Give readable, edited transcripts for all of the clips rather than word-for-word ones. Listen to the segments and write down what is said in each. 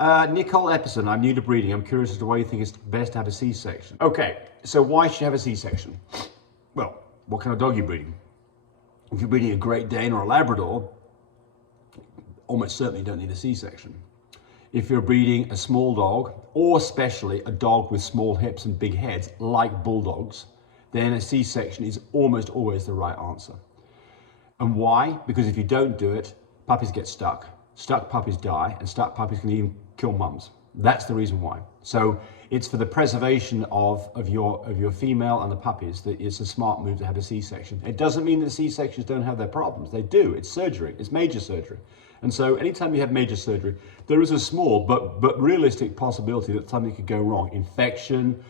Nicole Epperson, I'm new to breeding. I'm curious as to why you think it's best to have a C-section. Okay, so why should you have a C-section? Well, what kind of dog are you breeding? If you're breeding a Great Dane or a Labrador, almost certainly don't need a C-section. If you're breeding a small dog, or especially a dog with small hips and big heads, like Bulldogs, then a C-section is almost always the right answer. And why? Because if you don't do it, puppies get stuck. Stuck puppies die, and stuck puppies can even kill mums. That's the reason why. So it's for the preservation of your female and the puppies that it's a smart move to have a C-section. It doesn't mean that C-sections don't have their problems. They do. It's surgery. It's major surgery. And so anytime you have major surgery, there is a small but realistic possibility that something could go wrong. Infection,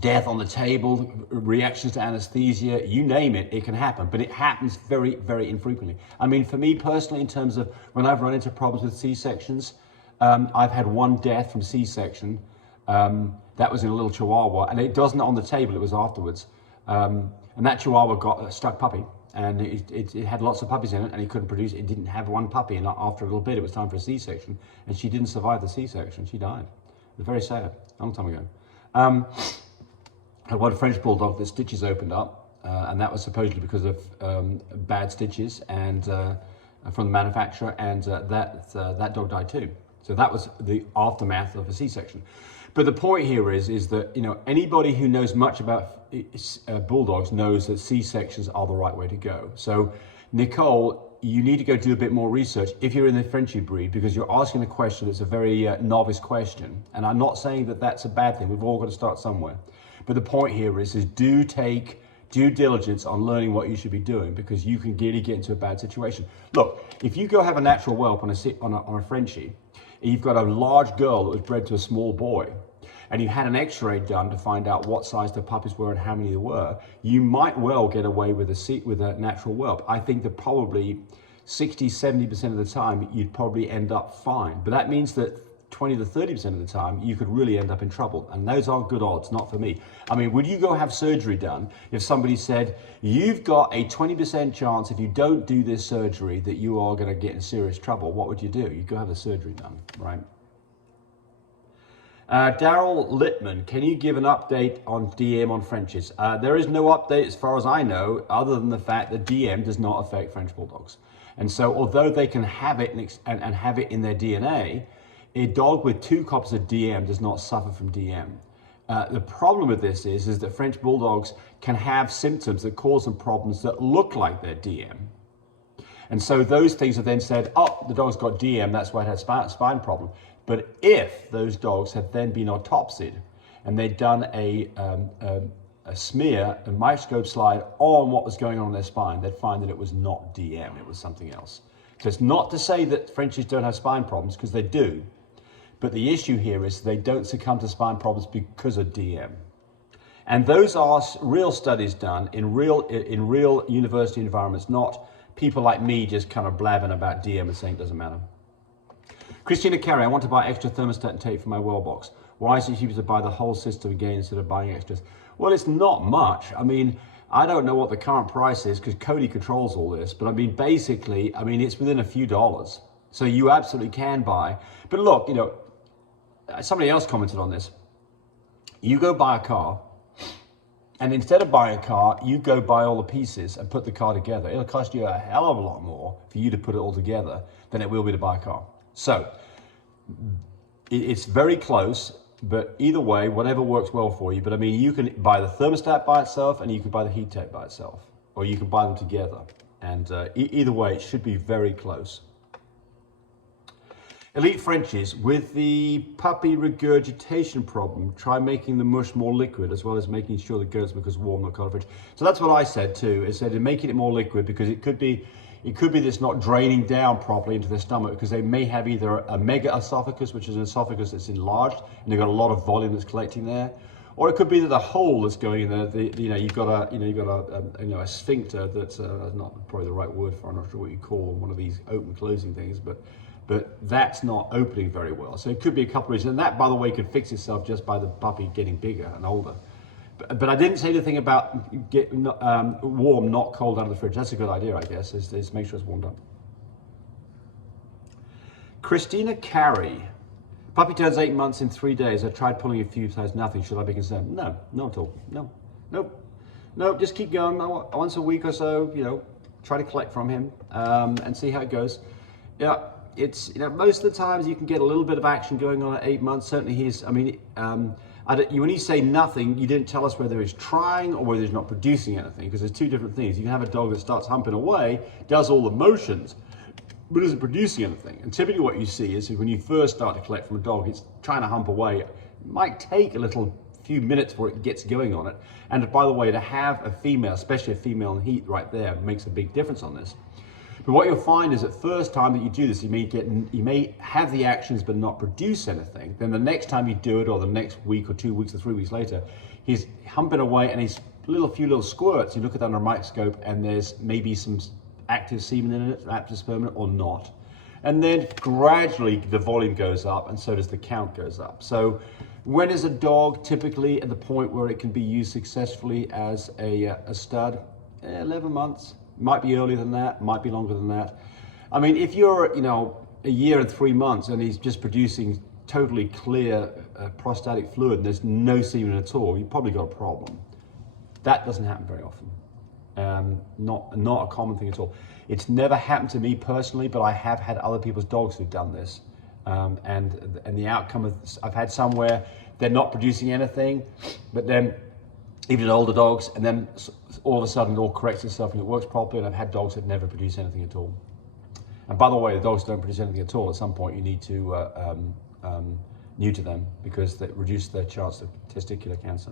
death on the table, reactions to anesthesia, you name it, it can happen. But it happens very, very infrequently. I mean, for me personally, in terms of when I've run into problems with C-sections, I've had one death from C-section. That was in a little Chihuahua, and it wasn't on the table, it was afterwards. And that Chihuahua got a stuck puppy, and it had lots of puppies in it, and it couldn't produce, it didn't have one puppy, and after a little bit, it was time for a C-section, and she didn't survive the C-section, she died. It was very sad, a long time ago. I had one French Bulldog that stitches opened up, and that was supposedly because of bad stitches and from the manufacturer, and that dog died too. So that was the aftermath of a C-section. But the point here is that, you know, anybody who knows much about Bulldogs knows that C-sections are the right way to go. So Nicole, you need to go do a bit more research if you're in the Frenchie breed, because you're asking a question that's a very novice question. And I'm not saying that that's a bad thing. We've all got to start somewhere. But the point here is do take due diligence on learning what you should be doing, because you can really get into a bad situation. Look, if you go have a natural whelp on a Frenchie, and you've got a large girl that was bred to a small boy, and you had an x-ray done to find out what size the puppies were and how many there were, you might well get away with a natural whelp. I think that probably 60-70% of the time, you'd probably end up fine. But that means that 20 to 30% of the time, you could really end up in trouble. And those aren't good odds, not for me. I mean, would you go have surgery done if somebody said, you've got a 20% chance if you don't do this surgery that you are going to get in serious trouble? What would you do? You'd go have the surgery done, right? Daryl Littman, can you give an update on DM on Frenchies? There is no update as far as I know, other than the fact that DM does not affect French Bulldogs. And so although they can have it and have it in their DNA, a dog with 2 copies of DM does not suffer from DM. The problem with this is that French Bulldogs can have symptoms that cause them problems that look like they're DM. And so those things are then said, oh, the dog's got DM, that's why it had spine problem. But if those dogs had then been autopsied and they'd done a smear, a microscope slide on what was going on in their spine, they'd find that it was not DM, it was something else. So it's not to say that Frenchies don't have spine problems, because they do. But the issue here is they don't succumb to spine problems because of DM. And those are real studies done in real university environments, not people like me just kind of blabbing about DM and saying it doesn't matter. Christina Carey, I want to buy extra thermostat and tape for my well box. Why is it cheaper to buy the whole system again instead of buying extras? Well, it's not much. I mean, I don't know what the current price is because Cody controls all this, but I mean, basically, I mean, it's within a few dollars. So you absolutely can buy. But look, you know, somebody else commented on this. You go buy a car, and instead of buying a car, you go buy all the pieces and put the car together. It'll cost you a hell of a lot more for you to put it all together than it will be to buy a car. So it's very close, but either way, whatever works well for you. But I mean, you can buy the thermostat by itself, and you can buy the heat tape by itself, or you can buy them together. And either way, it should be very close. Elite Frenchies, with the puppy regurgitation problem, try making the mush more liquid, as well as making sure the goat's milk is warm, not cold fridge. So that's what I said too. I said making it more liquid, because it could be that it's not draining down properly into their stomach, because they may have either a mega esophagus, which is an esophagus that's enlarged and they've got a lot of volume that's collecting there, or it could be that the hole that's going in there, you've got a sphincter that's not probably the right word for. I'm not sure what you call one of these open closing things, but that's not opening very well. So it could be a couple of reasons. And that, by the way, could fix itself just by the puppy getting bigger and older. But I didn't say anything about getting warm, not cold out of the fridge. That's a good idea, I guess, is make sure it's warmed up. Christina Carey. Puppy turns 8 months in 3 days. I tried pulling a few times, nothing. Should I be concerned? No, not at all. No, nope. Nope, just keep going. Once a week or so, try to collect from him and see how it goes. Yeah, it's, most of the times you can get a little bit of action going on at 8 months. Certainly when you say nothing, you didn't tell us whether he's trying or whether he's not producing anything, because there's two different things. You can have a dog that starts humping away, does all the motions, but isn't producing anything. And typically what you see is when you first start to collect from a dog, it's trying to hump away. It might take a few minutes before it gets going on it. And by the way, to have a female, especially a female in heat right there, makes a big difference on this. But what you'll find is that first time that you do this, you may have the actions but not produce anything. Then the next time you do it, or the next week or 2 weeks or 3 weeks later, he's humping away and he's few little squirts. You look at that under a microscope and there's maybe some active semen in it, active sperm or not. And then gradually the volume goes up and so does the count goes up. So when is a dog typically at the point where it can be used successfully as a stud? 11 months. Might be earlier than that, might be longer than that. I mean, if you're, a year and 3 months and he's just producing totally clear prostatic fluid and there's no semen at all, you've probably got a problem. That doesn't happen very often. Not a common thing at all. It's never happened to me personally, but I have had other people's dogs who've done this. And the outcome of, I've had some where they're not producing anything, but then even in older dogs, and then all of a sudden it all corrects itself and it works properly. And I've had dogs that never produce anything at all. And by the way, the dogs don't produce anything at all. At some point you need to neuter them because they reduce their chance of testicular cancer.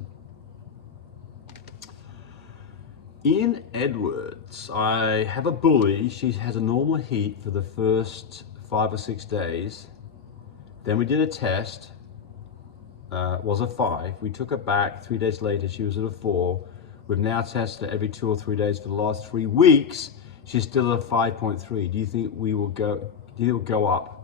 Ian Edwards, I have a bully. She has a normal heat for the first 5 or 6 days. Then we did a test. Was a 5. We took her back 3 days later. She was at a 4. We've now tested her every 2 or 3 days for the last 3 weeks. She's still at a 5.3. Do you think we will go up?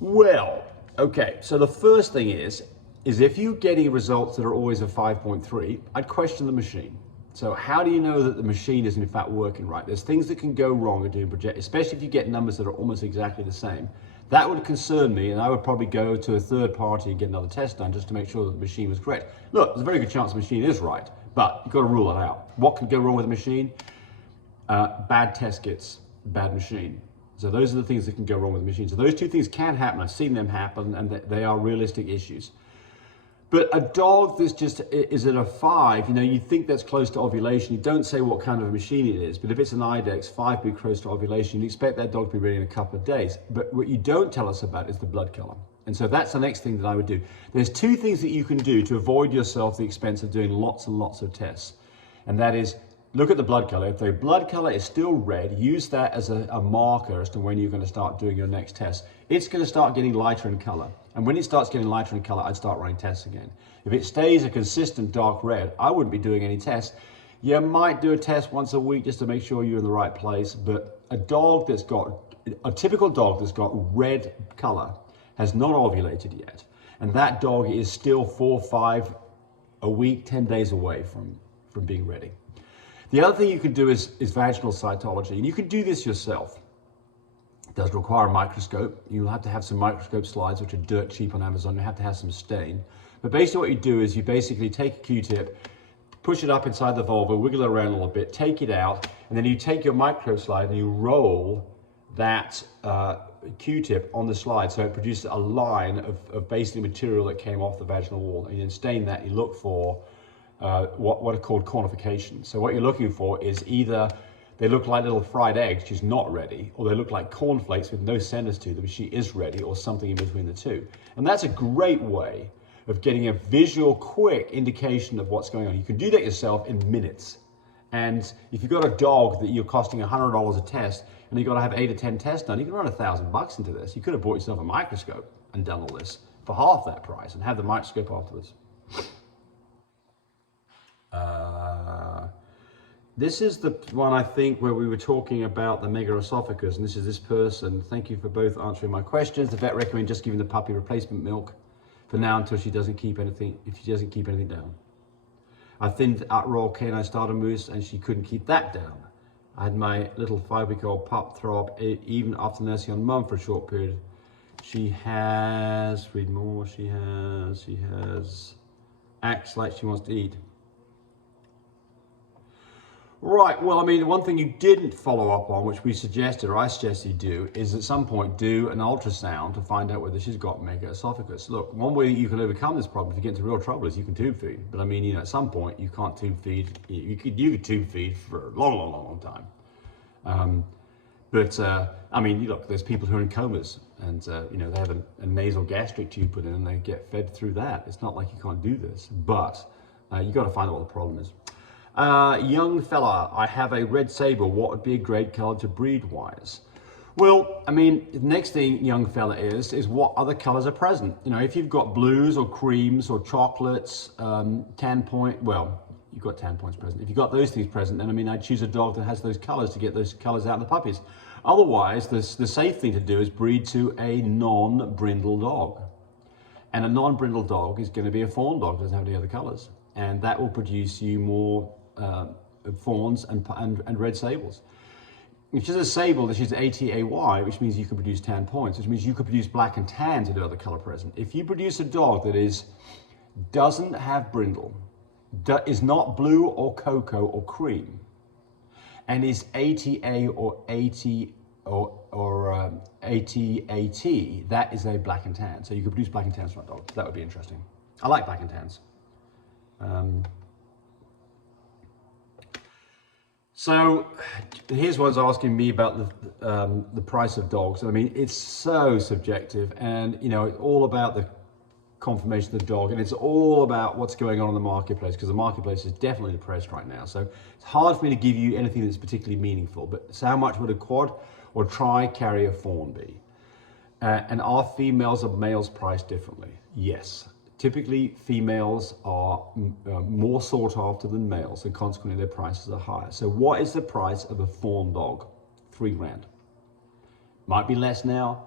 Well, okay. So the first thing is if you're getting results that are always a 5.3, I'd question the machine. So how do you know that the machine is in fact working right? There's things that can go wrong at doing project, especially if you get numbers that are almost exactly the same. That would concern me, and I would probably go to a third party and get another test done just to make sure that the machine was correct. Look, there's a very good chance the machine is right, but you've got to rule it out. What can go wrong with the machine? Bad test kits, bad machine. So those are the things that can go wrong with the machine. So those two things can happen. I've seen them happen, and they are realistic issues. But a dog that's just is at a 5, you think that's close to ovulation. You don't say what kind of a machine it is, but if it's an IDEX, 5 would be close to ovulation. You expect that dog to be ready in a couple of days. But what you don't tell us about is the blood color. And so that's the next thing that I would do. There's 2 things that you can do to avoid yourself the expense of doing lots and lots of tests. And that is, look at the blood color. If the blood color is still red, use that as a marker as to when you're going to start doing your next test. It's going to start getting lighter in color. And when it starts getting lighter in color, I'd start running tests again. If it stays a consistent dark red, I wouldn't be doing any tests. You might do a test once a week just to make sure you're in the right place. But a typical dog that's got red color has not ovulated yet. And that dog is still 4, 5 a week, 10 days away from being ready. The other thing you can do is vaginal cytology, and you can do this yourself. It does require a microscope. You'll have to have some microscope slides, which are dirt cheap on Amazon. You have to have some stain. But basically what you do is you basically take a Q-tip, push it up inside the vulva, wiggle it around a little bit, take it out, and then you take your microscope slide and you roll that Q-tip on the slide so it produces a line of basically material that came off the vaginal wall. And you then stain that, you look for what are called cornifications. So what you're looking for is either they look like little fried eggs, she's not ready, or they look like cornflakes with no centers to them, she is ready, or something in between the two. And that's a great way of getting a visual, quick indication of what's going on. You can do that yourself in minutes. And if you've got a dog that you're costing $100 a test, and you've got to have 8 or 10 tests done, you can run $1,000 into this. You could have bought yourself a microscope and done all this for half that price and have the microscope afterwards. This is the one, I think, where we were talking about the megaesophagus, and this is this person. Thank you for both answering my questions. The vet recommends just giving the puppy replacement milk for now until she doesn't keep anything, if she doesn't keep anything down. I thinned out raw canine starter mousse and she couldn't keep that down. I had my little 5-week-old pup throw up even after nursing on mum for a short period. She has, read more, she has, acts like she wants to eat. Right, well, I mean, the one thing you didn't follow up on, which we suggested, or I suggested you do, is at some point do an ultrasound to find out whether she's got megaesophagus. Look, one way you can overcome this problem if you get into real trouble is you can tube feed. But I mean, you know, at some point you can't tube feed. You could tube feed for a long time. I mean, look, there's people who are in comas and, you know, they have a nasal gastric tube put in and they get fed through that. It's not like you can't do this, but you got to find out what the problem is. Young fella, I have a red sable. What would be a great color to breed wise? Well, I mean, the next thing, young fella, is what other colors are present. You know, if you've got blues or creams or chocolates, tan point, well, you've got tan points present. If you've got those things present, then I mean, I'd choose a dog that has those colors to get those colors out of the puppies. Otherwise, the safe thing to do is breed to a non-brindle dog. And a non-brindle dog is going to be a fawn dog, doesn't have any other colors. And that will produce you more fawns and red sables. If she's a sable, she's ATAY, which means you can produce tan points, which means you could produce black and tan to do other color present. If you produce a dog that doesn't have brindle, is not blue or cocoa or cream, and is ATA or ATAT, that is a black and tan. So you could produce black and tans from that dog. That would be interesting. I like black and tans. So here's one's asking me about the price of dogs. I mean, it's so subjective, and you know, it's all about the conformation of the dog, and it's all about what's going on in the marketplace, because the marketplace is definitely depressed right now. So it's hard for me to give you anything that's particularly meaningful. But so how much would a quad or tri-carrier fawn be? And are females or males priced differently? Yes. Typically, females are more sought after than males, and consequently their prices are higher. So what is the price of a fawn dog? $3,000. Might be less now,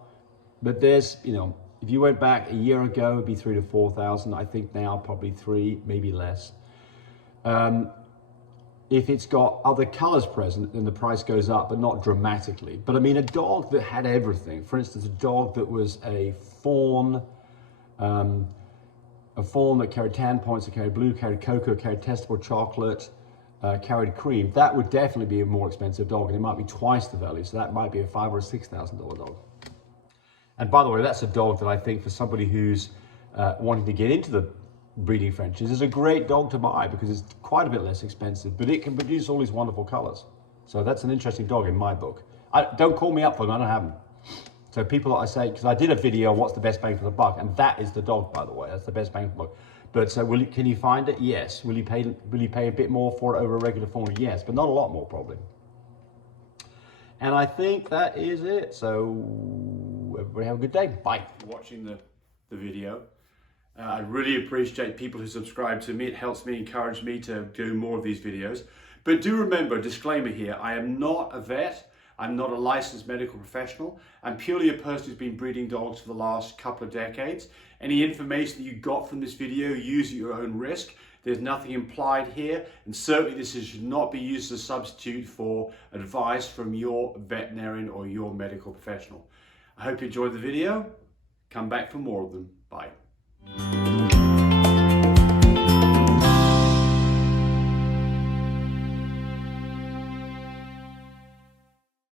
but there's, you know, if you went back a year ago, it'd be 3,000 to 4,000. I think now probably 3, maybe less. If it's got other colors present, then the price goes up, but not dramatically. But I mean, a dog that had everything, for instance, a dog that was a fawn that carried tan points, that carried blue, carried cocoa, carried testable chocolate, carried cream, that would definitely be a more expensive dog, and it might be twice the value. So that might be a $5,000 or $6,000 dog. And by the way, that's a dog that I think for somebody who's wanting to get into the breeding Frenches is a great dog to buy, because it's quite a bit less expensive, but it can produce all these wonderful colors. So that's an interesting dog in my book. Don't call me up for them, I don't have them. So people, I say, because I did a video on what's the best bang for the buck, and that is the dog, by the way. That's the best bang for the buck. But so can you find it? Yes. Will you pay a bit more for it over a regular fawn? Yes, but not a lot more probably. And I think that is it. So everybody have a good day. Bye. Watching the video. I really appreciate people who subscribe to me. It helps me, encourage me to do more of these videos. But do remember, disclaimer here, I am not a vet. I'm not a licensed medical professional. I'm purely a person who's been breeding dogs for the last couple of decades. Any information that you got from this video, use at your own risk. There's nothing implied here, and certainly this should not be used as a substitute for advice from your veterinarian or your medical professional. I hope you enjoyed the video. Come back for more of them. Bye.